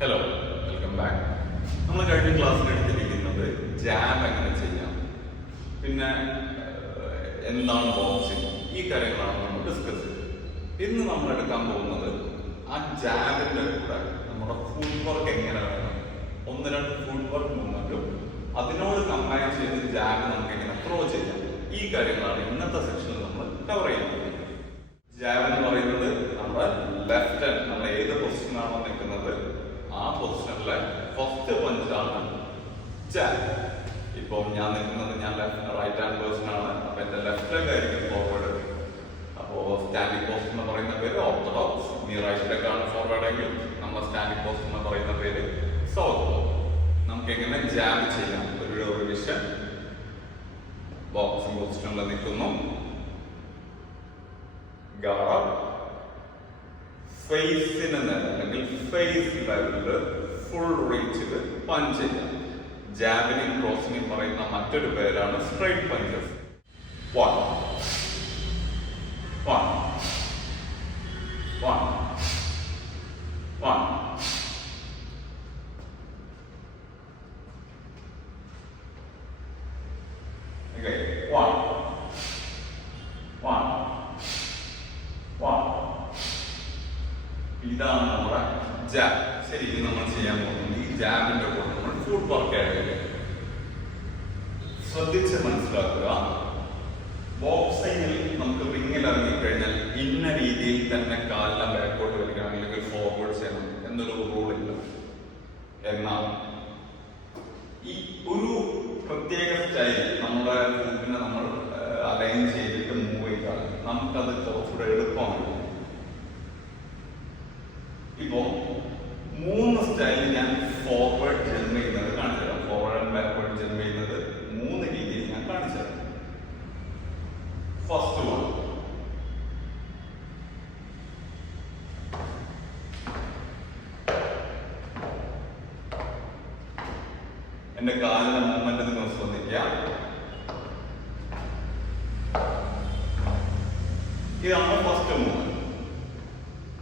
Hello, welcome back. നമ്മൾ കഴിഞ്ഞ ക്ലാസ്സിൽ എടുത്തിരിക്കുന്നത് ജാബ് എങ്ങനെ ചെയ്യാം, പിന്നെ എന്താണ് ബോക്സിംഗ്, ഈ കാര്യങ്ങളാണ് നമ്മൾ ഡിസ്കസ് ചെയ്തത്. ഇന്ന് നമ്മൾ എടുക്കാൻ പോകുന്നത് ആ ജാബിന്റെ കൂടെ നമ്മുടെ ഫുഡ് വർക്ക് എങ്ങനെ വേണം, ഒന്ന് രണ്ട് ഫുഡ് വർക്ക് മൂവ്മെന്റും അതിനോട് കമ്പയർ ചെയ്ത് ജാബ് നമുക്ക് എങ്ങനെ ത്രോ ചെയ്യാം, ഈ കാര്യങ്ങളാണ് ഇന്നത്തെ സെക്ഷനിൽ നമ്മൾ കവർ ചെയ്യുന്നത്. ജാബ് എന്ന് പറയുന്നത് നമ്മുടെ ലെഫ്റ്റ് ഹാൻഡ്, നമ്മൾ ഏത് പൊസിഷനാണോ നിൽക്കുന്നത് ആ പൊസിഷനിലെ ഫസ്റ്റ് പഞ്ചാണ് ജാബ്. ഇപ്പോൾ ഞാൻ നിൽക്കുന്നത് റൈറ്റ് ഹാൻഡ് പേഴ്സൺ ആണ്, അപ്പൊ എന്റെ ലെഫ്റ്റ് ലെഗ് ആയിരിക്കും ഫോർവേഡ്. അപ്പോൾ സ്റ്റാൻഡിംഗ് പോസ്റ്റ് എന്ന് പറയുന്ന പേര് ഓർത്തഡോക്സ്, നീ റൈറ്റ് ലെഗ് ആണ് ഫോർവേഡ് എങ്കിൽ നമ്മൾ സ്റ്റാൻഡിംഗ് പോസ്റ്റ് എന്ന് പറയുന്ന പേര് സൗത്ത്. നമുക്ക് എങ്ങനെ ജാബ് ചെയ്യാം ഒരു റിവിഷൻ. ബോക്സിംഗ് പൊസിഷനിൽ നിൽക്കുന്നു, ഗാർഡ് ഫേസിന് നേരെ അല്ലെങ്കിൽ ഫേസ് ലെവലില് ഫുൾ റീച്ചിൽ പഞ്ച് ചെയ്യാം. ജാബിനും ക്രോസിനും പറയുന്ന മറ്റൊരു പേരാണ് സ്ട്രൈറ്റ് പഞ്ചസ്. 1 1 1 1 okay 1 1 1. ഇതാണ് നമ്മുടെ ജാബ്. ശരിക്കും നമ്മൾ ചെയ്യാൻ പോകുന്നത് ഈ ജാബിന്റെ കൂടെ നമ്മൾ ഫുഡ് വർക്ക് ആയിട്ട് ശ്രദ്ധിച്ച് മനസ്സിലാക്കുക. ബോക്സിംഗിൽ നമുക്ക് റിങ്ങിൽ ഇറങ്ങിക്കഴിഞ്ഞാൽ ഇന്ന രീതിയിൽ തന്നെ കാലിനെ ബാക്കോട്ട് വലിക്കണം അല്ലെങ്കിൽ ഫോർവേഡ് ചെയ്യണം എന്നൊരു റൂളില്ല. എന്നാൽ ഈ ഒരു പ്രത്യേക സ്റ്റൈൽ നമ്മുടെ ഫുഡിനെ നമ്മൾ അലൈൻ ചെയ്തിട്ട് മൂവ് ചെയ്താൽ നമുക്കത് കുറച്ചുകൂടെ എളുപ്പമാണ്. ഇപ്പോ 3 സ്റ്റൈൽ ഞാൻ ഫോർവേഡ് ജമ്പ് ചെയ്യുന്നത് കാണിച്ചു തരാം. ഫോർവേഡ് ആൻഡ് ബാക്ക്വേർഡ് ജമ്പ് ചെയ്യുന്നത് 3 രീതിയിൽ ഞാൻ കാണിച്ചു തരാം. ഫസ്റ്റ് വൺ, എന്റെ കാലിന്റെ മൂവ്മെന്റ് നിങ്ങൾ ശ്രദ്ധിക്കുക. ഇതാണ് ഫസ്റ്റ് മൂവ്മെന്റ്.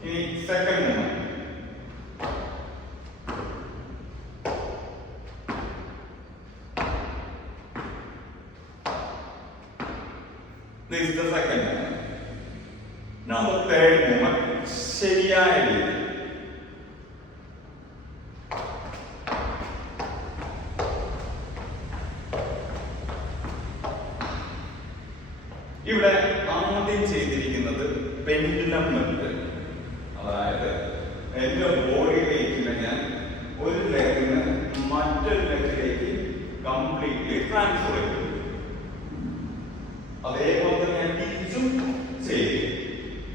ഇനി second movement. This is the second movement. Now the third movement. ശരിയായ രീതി. ഇവിടെ ആദ്യം ചെയ്തിരിക്കുന്നത് പെൻഡുലം മെത്തേഡ്. അതായത് എന്റെ ബോഡി വെയിറ്റിനെ ഞാൻ ഒരു ലെഗിന് മറ്റൊരു ലെഗിലേക്ക് കംപ്ലീറ്റ്ലി ട്രാൻസ്ഫർ ചെയ്തു. അതേപോലെ തന്നെ ഞാൻ തിരിച്ചും ചെയ്തു.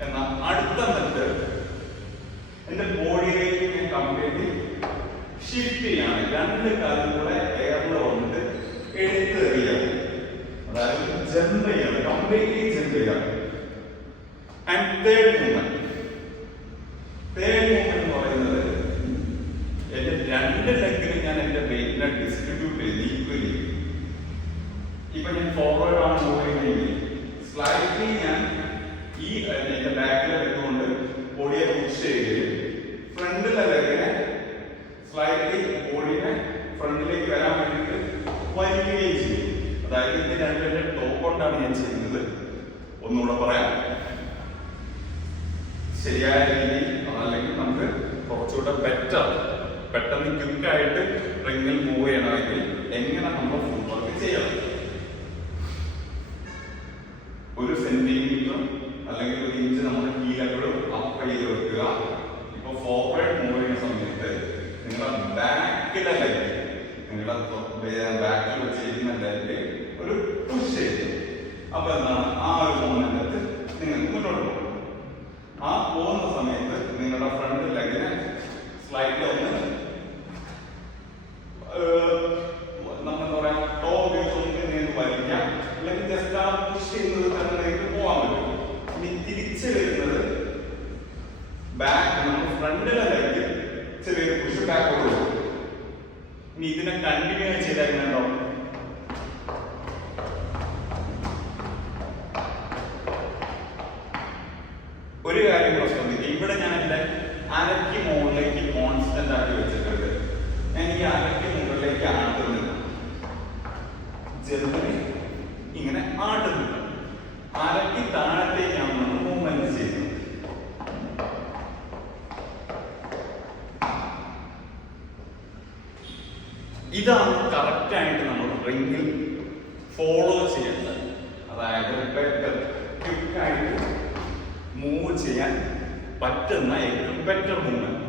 എന്നാൽ അടുത്ത മെത്തേഡ് എന്റെ ബോഡി വെയിറ്റ് ഞാൻ കംപ്ലീറ്റ്ലി ഷിഫ്റ്റ് ചെയ്യാണ്. 2 കാലും കൂടെ എയറിൽ വന്നിട്ട് എടുത്തെറിയാണ്. അതായത് ജമ്പ് ചെയ്യാണ്, കംപ്ലീറ്റ്ലി ജമ്പ് ചെയ്യാണ്. ആൻഡ് തേർഡ് മൂവ്മെന്റ് എന്ന് പറയുന്നത് എന്റെ 2 ലെഗിൽ ഞാൻ എന്റെ വെയിറ്റിനെ ഡിസ്ട്രിബ്യൂട്ട് ചെയ്ത് ഈക്വലി. ഇപ്പൊ ഞാൻ ഫോർവേഡ് ആണ് മൂവ് ചെയ്യുന്നതെങ്കിൽ സ്ലൈറ്റ്ലി ഞാൻ ഈ എന്റെ ബാക്കിൽ എടുത്തുകൊണ്ട് ബോഡിയെ പുഷ് ചെയ്യുകയും ഫ്രണ്ടിലെ ലെഗിനെ സ്ലൈറ്റ്ലി ബോഡിനെ ഫ്രണ്ടിലേക്ക് വരാൻ വേണ്ടിയിട്ട് വലിക്കുകയും ചെയ്യും. അതായത് ഇത് രണ്ടിന്റെ ടോപ്പ് കൊണ്ടാണ് ഞാൻ ചെയ്യുന്നത്. ഒന്നുകൂടെ പറയാം. ശരിയായ രീതിയിൽ അതല്ലെങ്കിൽ നമുക്ക് കുറച്ചുകൂടെ പെട്ടെന്ന് ക്വിക്കായിട്ട് റിങ്ങിൽ മൂവ് ചെയ്യണമെങ്കിൽ എങ്ങനെ നമ്മൾ ഫുഡ് വർക്ക് ചെയ്യാം. 1 സെന്റിമീറ്റർ അല്ലെങ്കിൽ 1 ഇഞ്ച് നമ്മുടെ കീഴെപ്പോഴും അപ്പ് ചെയ്ത് വെക്കുക. ഇപ്പൊ ഫോർവേഡ് മൂവ് ചെയ്യുന്ന സമയത്ത് നിങ്ങളുടെ ബാക്കിലെ ലെഗ്, നിങ്ങളുടെ ബാക്കിൽ വെച്ചിരിക്കുന്ന ലെഗ് ഒരു പുഷ് ചെയ്തു. അപ്പൊ എന്താണ് ആ ഒരു മൂവ്മെന്റ് നിങ്ങൾക്ക് മുന്നോട്ട് പോകും. ആ പോകുന്ന സമയത്ത് നിങ്ങളുടെ ഫ്രണ്ട് ലെഗിനെ സ്ലൈഡിൽ ഒന്ന് നമ്മളെന്താ പറയാ ടോപ്പ് നിങ്ങൾക്ക് വലിക്കാം, അല്ലെങ്കിൽ ജസ്റ്റ് ആ പുഷ് ചെയ്യുന്നത് തന്നെ നിങ്ങൾക്ക് പോകാൻ പറ്റും. ഇനി തിരിച്ചു വരുന്നത് ബാക്ക്, നമ്മൾ ഫ്രണ്ടിലെ ലെഗ് ചെറിയൊരു പുഷ് ബാക്ക് കൊടുക്കും. ഇനി ഇതിനെ കണ്ടിന്യൂ ചെയ്താൽ എങ്ങനെയുണ്ടോ? ഒരു കാര്യം ശ്രദ്ധിക്കുക. ഇവിടെ ഞാൻ എന്റെ അരയ്ക്ക് മുകളിലേക്ക് കോൺസ്റ്റന്റ് ആക്കി വെച്ചിട്ടുണ്ട്. ഇതാണ് കറക്റ്റായിട്ട് നമ്മൾ റിങ്ങിൽ ഫോളോ ചെയ്യേണ്ടത്. അതായത് ബെറ്റർ ക്വിക്കായിട്ട് മൂവ് ചെയ്യാൻ പറ്റുന്ന ഏറ്റവും ബെറ്റർ മൂവ്മെന്റ്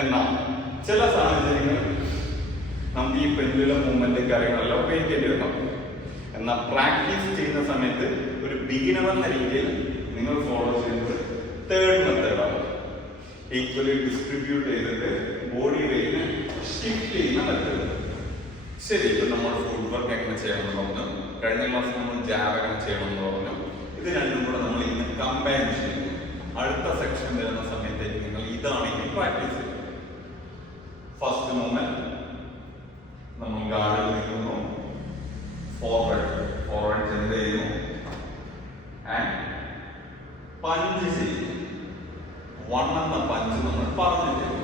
എന്നാണ്. ചില സാഹചര്യങ്ങളിൽ നമുക്ക് ഈ പെൻഡുലം മൂവ്മെന്റ് കാര്യങ്ങളെല്ലാം ഉപയോഗിക്കേണ്ടി വരും. എന്നാൽ പ്രാക്ടീസ് ചെയ്യുന്ന സമയത്ത് ഒരു ബിഗിനർ എന്ന രീതിയിൽ നിങ്ങൾ ഫോളോ ചെയ്യുന്നത് തേർഡ് മെത്തേഡാണ്. ഈക്വലി ഡിസ്ട്രിബ്യൂട്ട് ചെയ്തിട്ട് ബോഡി വെയിറ്റ് ഷിഫ്റ്റ് ചെയ്യുന്ന മെത്തേഡ്. ശരി, ഇപ്പൊ നമ്മൾ ഫുഡ് വർക്ക് എങ്ങനെ ചെയ്യണമെന്ന് പറഞ്ഞു. കഴിഞ്ഞ ക്ലാസ്സിൽ നമ്മൾ ജാബ് എങ്ങനെ ചെയ്യണമെന്ന് പറഞ്ഞു. ഇത് രണ്ടും കൂടെ നമ്മൾ ഇന്ന് കമ്പൈൻ ചെയ്യും. അടുത്ത സെക്ഷൻ വരുന്ന സമയത്തേക്ക് നിങ്ങൾ ഇതാണ് ഇനി പ്രാക്ടീസ് ചെയ്യുന്നത്. ഫസ്റ്റ് മൂവ്മെന്റ് നമ്മൾ ഗാർഡിൽ നിൽക്കുന്നു, ഫോർവേഡ് ജമ്പ് ചെയ്യുന്നു ആൻഡ് പഞ്ച് ചെയ്യുന്നു. വൺ എന്ന പഞ്ച് നമ്മൾ പറഞ്ഞു ചെയ്യും.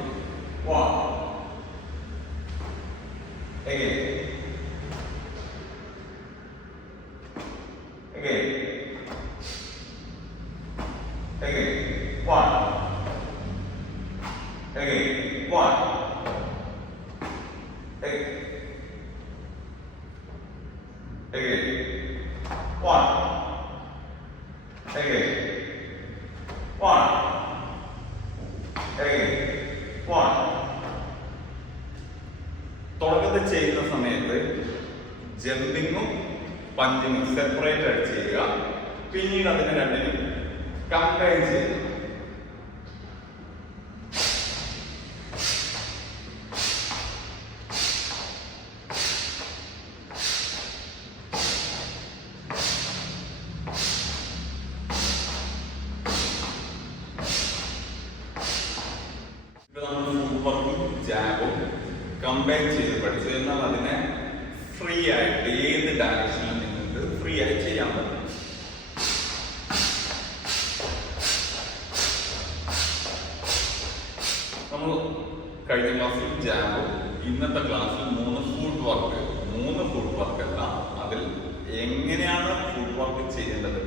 One again one again one തുടക്കത്തിൽ ചെയ്യുന്ന സമയത്ത് ജമ്പിങ്ങും പഞ്ചിങ്ങും സെപ്പറേറ്റ് ആയിട്ട് ചെയ്യുക. പിന്നീട് അതിനെ രണ്ടിനും കമ്പൈൻ ചെയ്യുക. ഇപ്പൊ നമ്മൾ ഫുഡ് വർക്കും ജാബും കമ്പൈൻ ചെയ്ത് പഠിച്ചു. എന്നാൽ അതിനെ ഫ്രീ ആയിട്ട് ഏത് ഡയറക്ഷനിലും നിങ്ങൾക്ക് ഫ്രീ ആയി ചെയ്യാൻ പറ്റും. നമ്മൾ കഴിഞ്ഞ ക്ലാസ്സിൽ ജാബും ഇന്നത്തെ ക്ലാസ്സിൽ മൂന്ന് ഫുഡ് വർക്ക് അല്ല, അതിൽ എങ്ങനെയാണ് ഫുഡ് വർക്ക് ചെയ്യേണ്ടത്.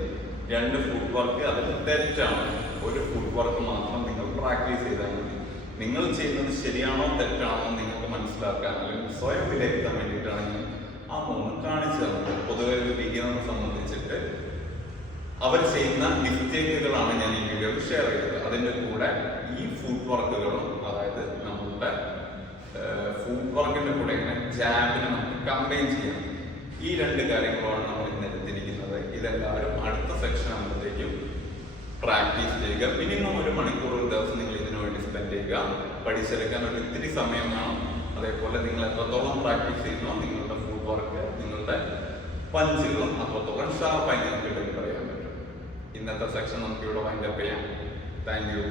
രണ്ട് ഫുഡ് വർക്ക് അതിൽ തെറ്റാണ്. ഒരു ഫുഡ് വർക്ക് മാത്രം നിങ്ങൾ പ്രാക്ടീസ് ചെയ്താൽ മതി. നിങ്ങൾ ചെയ്യുന്നത് ശരിയാണോ തെറ്റാണോ നിങ്ങൾക്ക് മനസ്സിലാക്കാൻ അല്ലെങ്കിൽ സ്വയം വിലയിരുത്താൻ വേണ്ടിയിട്ടാണ് ആ മൂന്ന് കാണിച്ചു തന്നത്. പൊതുവെ ഒരു ബിഗിനറെ സംബന്ധിച്ചിട്ട് അവർ ചെയ്യുന്ന മിസ്റ്റേക്കുകളാണ് ഞാൻ ഈ വീഡിയോയിൽ ഷെയർ ചെയ്തത്. അതിൻ്റെ കൂടെ ഈ ഫുഡ് വർക്കുകളും, അതായത് നമ്മളുടെ ഫുഡ് വർക്കിന്റെ കൂടെ എങ്ങനെ ജാബിനെ നമുക്ക് കമ്പൈൻ ചെയ്യാം, ഈ രണ്ട് കാര്യങ്ങളാണ് നമ്മൾ ഇന്ന് എടുത്തിരിക്കുന്നത്. ഇതെല്ലാവരും അടുത്ത സെക്ഷൻ ആകുമ്പോഴത്തേക്കും പ്രാക്ടീസ് ചെയ്യുക. മിനിമം 1 മണിക്കൂർ ഒരു ദിവസം നിങ്ങൾ ഇതിനു വേണ്ടി സ്പെൻഡ് ചെയ്യുക. പഠിച്ചെടുക്കാൻ ഒരു ഇത്തിരി സമയം വേണം. അതേപോലെ നിങ്ങൾ എത്രത്തോളം പ്രാക്ടീസ് ചെയ്യുന്നോ നിങ്ങളുടെ ഫുഡ് വർക്ക്, നിങ്ങളുടെ പഞ്ചുകളും അത്രത്തോളം ഷാർപ്പായി നിങ്ങൾക്ക് ഡെലിവർ ചെയ്യാൻ പറ്റും. ഇന്നത്തെ സെക്ഷൻ നമുക്ക് ഇവിടെ വൈൻഡപ്പ് ചെയ്യാം. Thank you.